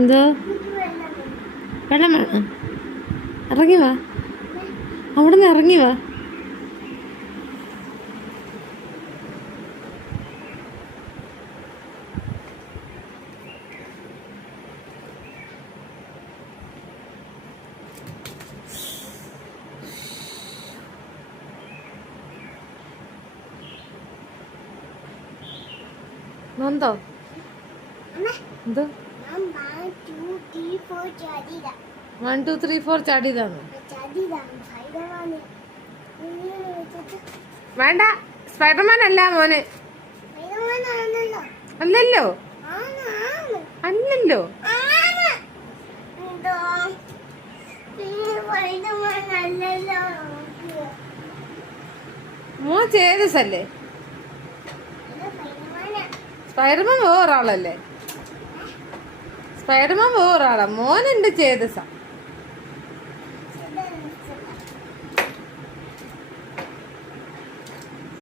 എന്തോ വെള്ളം വേണം. ഇറങ്ങി വാ, അവിടെ നിന്ന് ഇറങ്ങി വാ. നന്ദോ എന്തോ 1 2 3 4 ചാടിയതാണോ? വേണ്ട, സ്പൈഡർമാൻ അല്ല മോന്. അല്ലല്ലോ അല്ലല്ലോ. മോൻ ചേതസല്ലേ? സ്പൈഡർമാൻ വേറൊരാളല്ലേ? സ്പൈഡർമാൻ വേറൊരാളാ, മോനുണ്ട് ചേതസ.